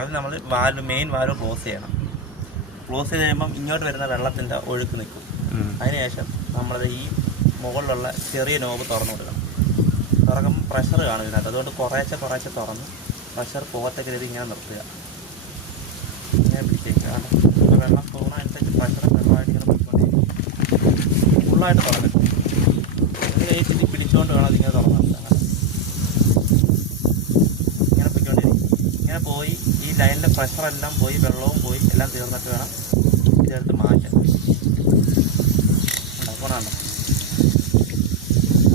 അത് നമ്മൾ main valve close ചെയ്യണം. ക്ലോസ് ചെയ്ത് കഴിയുമ്പം ഇങ്ങോട്ട് വരുന്ന വെള്ളത്തിൻ്റെ ഒഴുക്ക് നിൽക്കും. അതിനുശേഷം നമ്മളത് ഈ മുകളിലുള്ള ചെറിയ നോബ് തുറന്നു കൊടുക്കണം. തുറക്കുമ്പോൾ പ്രഷർ കാണും ഇതിനകത്ത്. അതുകൊണ്ട് കുറേശ്ശെ തുറന്ന് പ്രഷർ പോകത്തക്ക രീതി ഇങ്ങനെ നിർത്തുക. ഇങ്ങനെ പിടിച്ചേക്കുക. വെള്ളം പോകുന്നതനുസരിച്ച് പ്രഷർ വെള്ളമായിട്ട് ഇങ്ങനെ പോയിക്കൊണ്ടിരിക്കും. ഫുള്ളായിട്ട് തുറന്നിട്ട് ഇത് കഴിച്ചിട്ട് പിടിച്ചുകൊണ്ട് വേണം അതിങ്ങനെ തുറന്നത്. ഇങ്ങനെ പോയിക്കൊണ്ടിരിക്കും. ഇങ്ങനെ പോയി ഈ ലൈനിൻ്റെ പ്രഷറെല്ലാം പോയി വെള്ളവും പോയി എല്ലാം തീർന്നിട്ട് വേണം ഇതെടുത്ത് മാറ്റാൻ. ഉണ്ടാക്കണോ?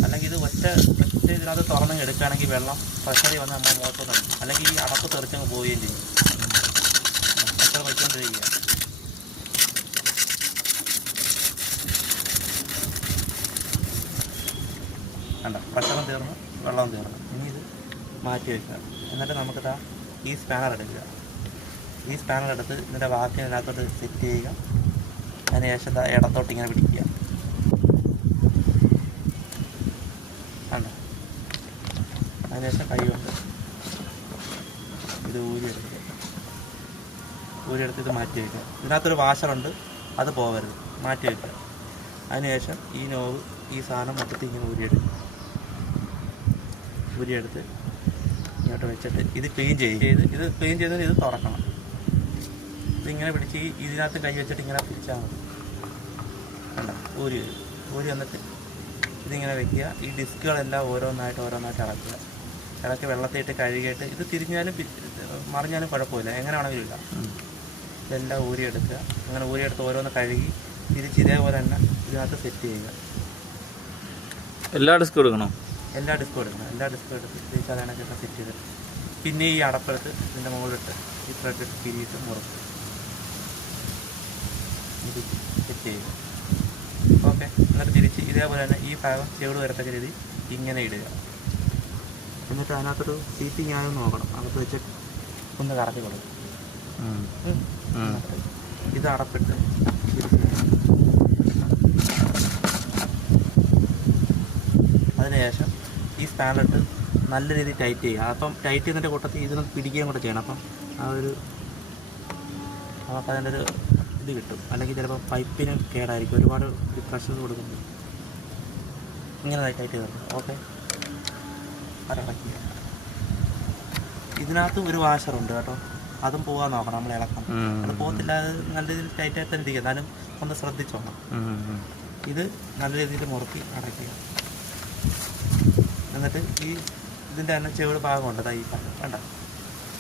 അല്ലെങ്കിൽ ഇത് ഒറ്റ ഇതിനകത്ത് തുറന്ന് എടുക്കുകയാണെങ്കിൽ വെള്ളം പ്രഷറിൽ വന്ന് നമ്മൾ മുഖത്തോട്ട് അല്ലെങ്കിൽ ഈ അടപ്പ് തെറിച്ചങ്ങ് പോവുകയും ചെയ്യും. പ്രഷർ വയ്ക്കൊണ്ടിരിക്കുക. കണ്ടോ? പ്രഷറും തീർന്ന് വെള്ളവും തീർന്നു. ഇനി ഇത് മാറ്റി വയ്ക്കുക. എന്നിട്ട് നമുക്കിതാ ഈ സ്പാനർ എടുക്കുക. ഈ സ്പാനർ എടുത്ത് ഇതിൻ്റെ വാക്ക് ഇതിനകത്തോട്ട് സെറ്റ് ചെയ്യുക. അതിനുശേഷം ഇടത്തോട്ട് ഇങ്ങനെ പിടിക്കുക. കണ്ടോ? അതിനുശേഷം കൈ കൊണ്ട് ഇത് ഊരിയെടുത്ത് ഇത് മാറ്റി വയ്ക്കുക. ഇതിനകത്തൊരു വാഷറുണ്ട്, അത് പോകരുത്, മാറ്റി വയ്ക്കുക. അതിനുശേഷം ഈ നോവ് ഈ സാധനം മൊത്തത്തിൽ ഇങ്ങനെ ഊരിയെടുത്ത് ഇങ്ങോട്ട് വെച്ചിട്ട് ഇത് ക്ലീൻ ഇത് ക്ലീൻ ചെയ്തിട്ട് ഇത് തുറക്കണം. ഇതിങ്ങനെ പിടിച്ച് ഇതിനകത്ത് കൈ വെച്ചിട്ട് ഇങ്ങനെ പിടിച്ചാൽ മതി. കണ്ടോ? ഊരി വന്നിട്ട് ഇതിങ്ങനെ വെക്കുക. ഈ ഡിസ്കുകളെല്ലാം ഓരോന്നായിട്ട് ഇളക്കി വെള്ളത്തിയിട്ട് കഴുകിയിട്ട് ഇത് തിരിഞ്ഞാലും മറിഞ്ഞാലും കുഴപ്പമില്ല, എങ്ങനെ വേണമെങ്കിലും ഇല്ല. ഇതെല്ലാം ഊരിയെടുക്കുക. അങ്ങനെ ഊരിയെടുത്ത് ഓരോന്ന് കഴുകി തിരിച്ച് ഇതേപോലെ തന്നെ ഇതിനകത്ത് സെറ്റ് ചെയ്യുക. എല്ലാ ഡിസ്കും എടുക്കണം. എല്ലാ ഡിസ്കും എടുത്ത് തിരിച്ചതിനൊക്കെ സെറ്റ് ചെയ്തിട്ട് പിന്നെ ഈ അടപ്പെടുത്ത് ഇതിൻ്റെ മുകളിലിട്ട് ഈ ത്രെഡ് തിരിയിട്ട് മുറുക്കും. ഇത് സെറ്റ് ചെയ്യുക. ഓക്കെ. എന്നിട്ട് തിരിച്ച് ഇതേപോലെ തന്നെ ഈ ഭാഗം ചെവിട് വരത്തക്ക രീതി ഇങ്ങനെ ഇടുക. എന്നിട്ട് അതിനകത്തൊരു സീറ്റിംഗ് ആണെന്ന് നോക്കണം. അകത്ത് വെച്ച് ഒന്ന് കറക്കി കൊടുക്കും. ഇത് അടപ്പിട്ട് അതിനുശേഷം ഈ സ്പാനറിട്ട് നല്ല രീതിയിൽ ടൈറ്റ് ചെയ്യുക. അപ്പം ടൈറ്റ് ചെയ്യുന്നതിൻ്റെ കൂട്ടത്തിൽ ഇതിനൊന്ന് പിടിക്കുകയും കൂടെ ചെയ്യണം. അപ്പം നമുക്കതിൻ്റെ ഒരു ഇത് കിട്ടും. അല്ലെങ്കിൽ ചിലപ്പോൾ പൈപ്പിന് കേടായിരിക്കും, ഒരുപാട് പ്രഷർ കൊടുക്കുന്നത്. ഇങ്ങനെ ടൈറ്റ് ചെയ്ത് ഓക്കെ. അടക്കുക. ഇതിനകത്ത് ഒരു വാഷറുണ്ട് കേട്ടോ, അതും പോകാൻ നോക്കണം. നമ്മൾ ഇളക്കണം, അത് പോകത്തില്ല. അത് നല്ല രീതിയിൽ ടൈറ്റായി തന്നെ ഇരിക്കുക, എന്നാലും ഒന്ന് ശ്രദ്ധിച്ചോണം. ഇത് നല്ല രീതിയിൽ മുറുക്കി അടയ്ക്കുക. എന്നിട്ട് ഇതിൻ്റെ തന്നെ ചെവിട് ഭാഗമുണ്ട്, ഈ ഭാഗം കണ്ട